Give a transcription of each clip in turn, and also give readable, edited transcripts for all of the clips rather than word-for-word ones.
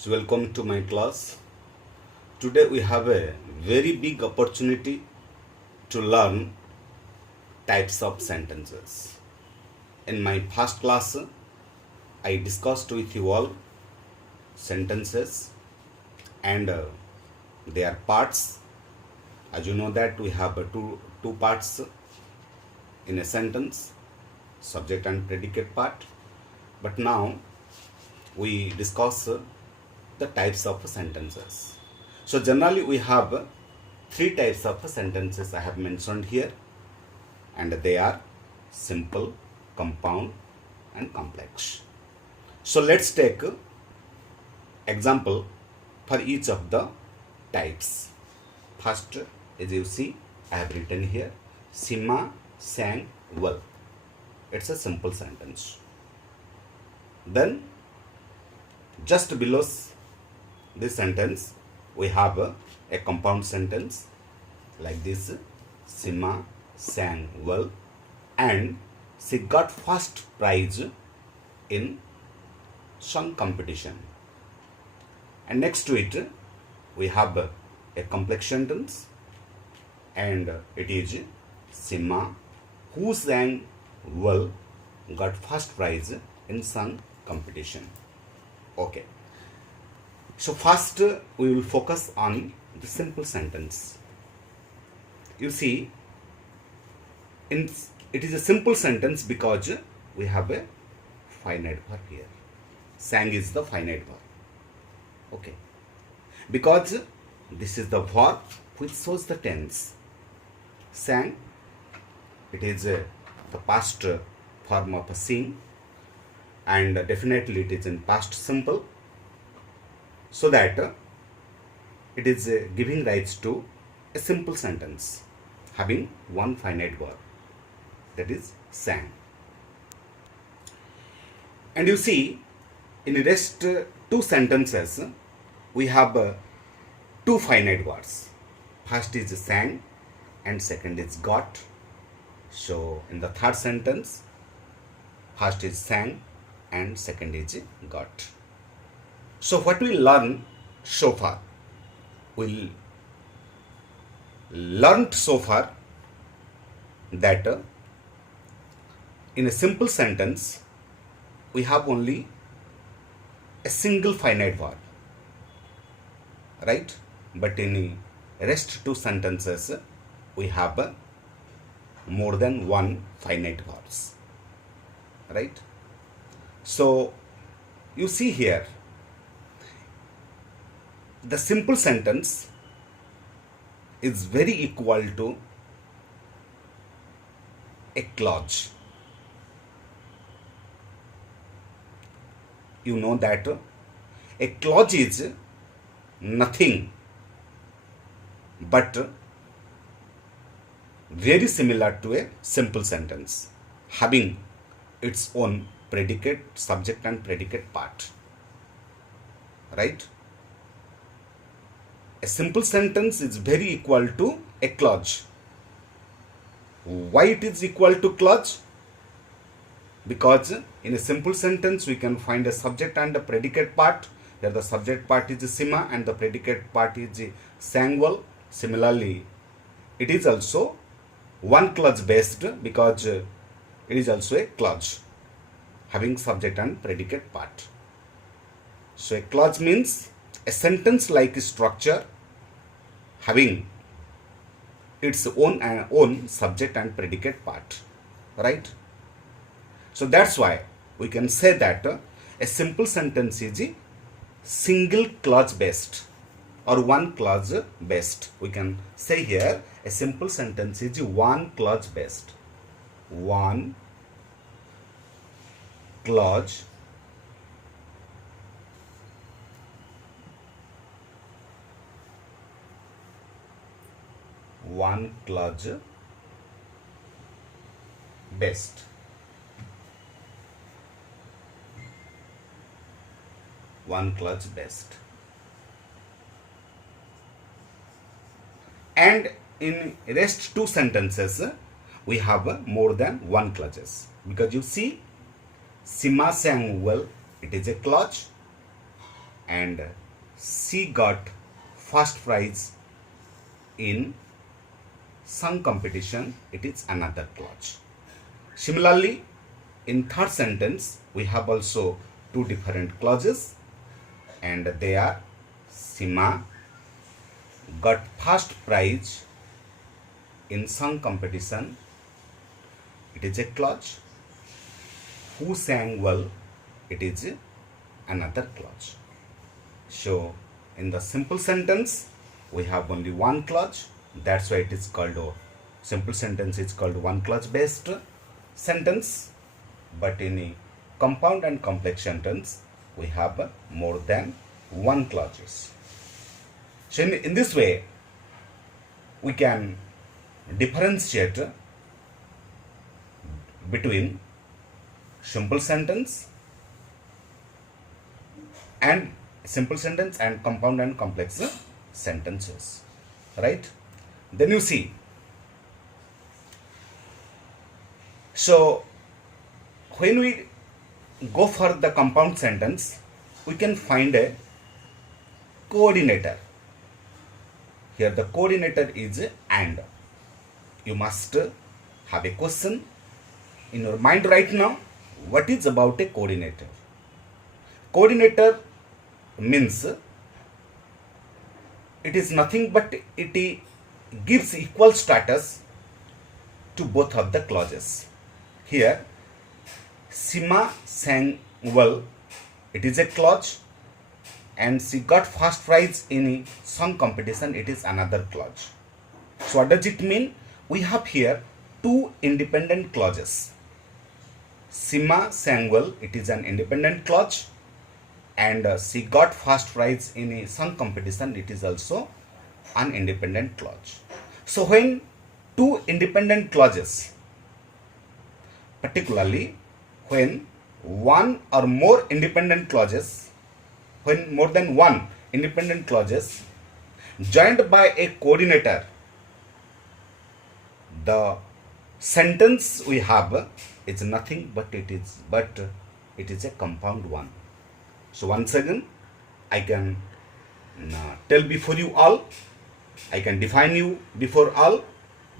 So welcome to my class. Today we have a very big opportunity to learn types of sentences. In my first class, I discussed with you all sentences and their parts. As you know that we have two parts in a sentence, subject and predicate part. But now we discuss the types of sentences. So generally we have three types of sentences I have mentioned here, and they are simple, compound and complex. So let's take example for each of the types. First, as you see, I have written here, Sima sang well. It's a simple sentence. Then just below this sentence we have a compound sentence like this: Sima sang well and she got first prize in song competition. And next to it we have a complex sentence, and it is Sima, who sang well, got first prize in song competition. Okay. So first we will focus on the simple sentence. You see, it is a simple sentence because we have a finite verb here. Sang is the finite verb. Okay. Because this is the verb which shows the tense. Sang, it is the past form of a sing, and definitely it is in past simple, so that it is giving rise to a simple sentence having one finite verb, that is sang. And you see, in rest two sentences we have two finite words. First is sang and second is got. So in the third sentence, first is sang and second is got. So what we learn so far? We learned so far that in a simple sentence we have only a single finite verb, right? But in rest two sentences we have more than one finite verbs, right? So you see here, the simple sentence is very equal to a clause. You know that a clause is nothing but very similar to a simple sentence, having its own predicate, subject and predicate part, right? A simple sentence is very equal to a clause. Why it is equal to clause? Because in a simple sentence we can find a subject and a predicate part. Here the subject part is Sima and the predicate part is sang well. Similarly, it is also one clause based because it is also a clause having subject and predicate part. So a clause means a sentence like structure having its own subject and predicate part, right? So that's why we can say that a simple sentence is single clause based or one clause based. We can say here a simple sentence is one clause based. One clause based. One clause based. And in rest two sentences we have more than one clauses, because you see, Sima sang well, it is a clause, and she got first prize in some competition, it is another clause. Similarly, in third sentence, we have also two different clauses, and they are Sima got first prize in some competition, it is a clause. Who sang well, it is another clause. So in the simple sentence, we have only one clause. That's why it is called a simple sentence is called one clause based sentence. But in a compound and complex sentence, we have more than one clauses. So in this way, we can differentiate between simple sentence and compound and complex sentences, right? Then you see, so when we go for the compound sentence, we can find a coordinator. Here the coordinator is and. You must have a question in your mind right now. What is about a coordinator? Coordinator means it is nothing but it gives equal status to both of the clauses. Here, Sima sang well, it is a clause, and she got first prize in song competition, it is another clause. So what does it mean? We have here two independent clauses. Sima sang well, it is an independent clause, and she got first prize in a song competition, it is also an independent clause. So when two independent clauses, particularly when one or more independent clauses, when more than one independent clauses joined by a coordinator, the sentence we have is nothing but it is a compound one. So once again, I can tell before you all, I can define you before all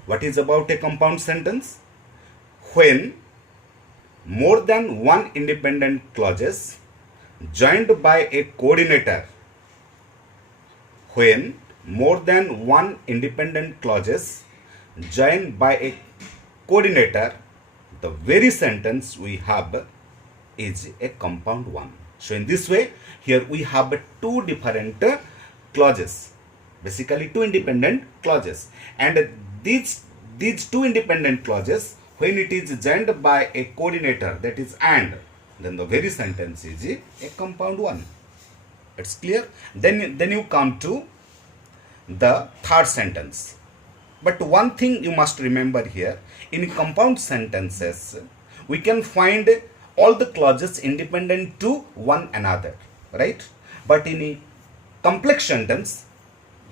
what is about a compound sentence. When more than one independent clauses joined by a coordinator, when more than one independent clauses joined by a coordinator, the very sentence we have is a compound one. So in this way, here we have two different clauses, basically two independent clauses, and these two independent clauses, when it is joined by a coordinator, that is and, then the very sentence is a compound one. It's clear? Then you come to the third sentence. But one thing you must remember here, in compound sentences, we can find all the clauses independent to one another, right? But in a complex sentence,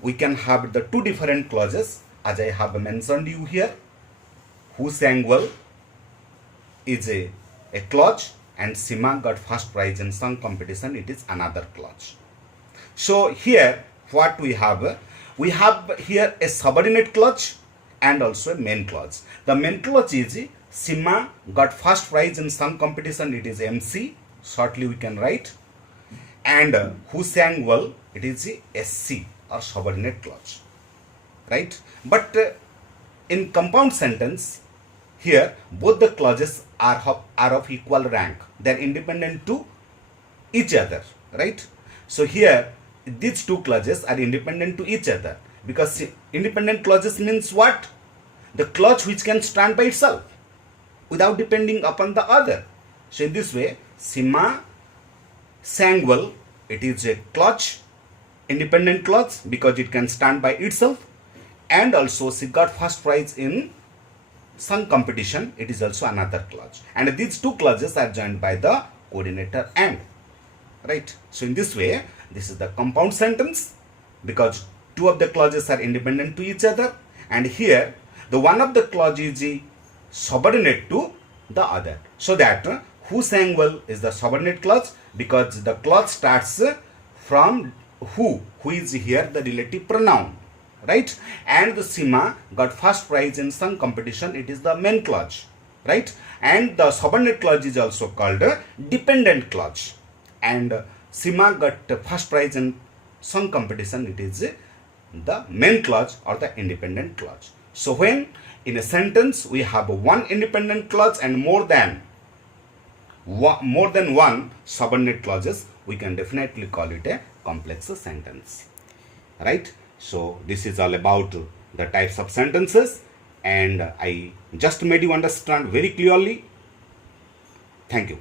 we can have the two different clauses, as I have mentioned you here. Who sang well is a clause, and Sima got first prize in song competition, it is another clause. So here what we have here a subordinate clause and also a main clause. The main clause is Sima got first prize in song competition, it is MC, shortly we can write, and who sang well, it is SC or subordinate clause, right? But in compound sentence, here both the clauses are of equal rank, they are independent to each other, right? So here these two clauses are independent to each other, because independent clauses means what? The clause which can stand by itself without depending upon the other. So in this way, Sima sang well, it is a clause, independent clause, because it can stand by itself, and also she got first prize in song competition, it is also another clause, and these two clauses are joined by the coordinator and, right? So in this way, this is the compound sentence, because two of the clauses are independent to each other, and here the one of the clause is subordinate to the other. So that who sang well is the subordinate clause, because the clause starts from who is here the relative pronoun, right? And the Sima got first prize in song competition, it is the main clause, right? And the subordinate clause is also called a dependent clause, and Sima got first prize in song competition, it is the main clause or the independent clause. So when in a sentence we have one independent clause and more than one subordinate clauses, we can definitely call it a complex sentence, right? So this is all about the types of sentences, and I just made you understand very clearly. Thank you.